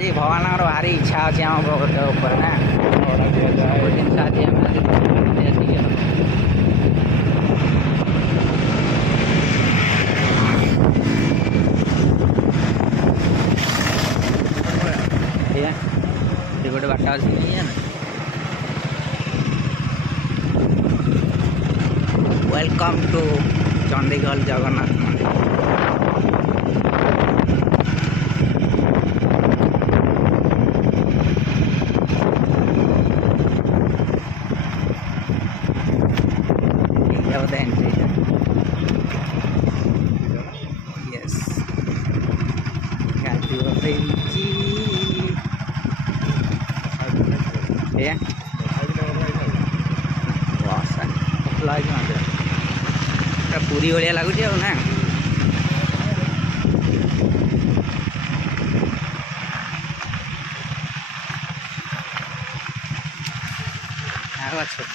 ये भगवान भारी इच्छा अच्छे आम बगटे ऊपर ना सब जिन आज गोटे बाट अच्छी वेलकम टू चंडीगढ़ जगन्नाथ मंदिर। the entry yes yeah पूरी भाया लगुच ना छोट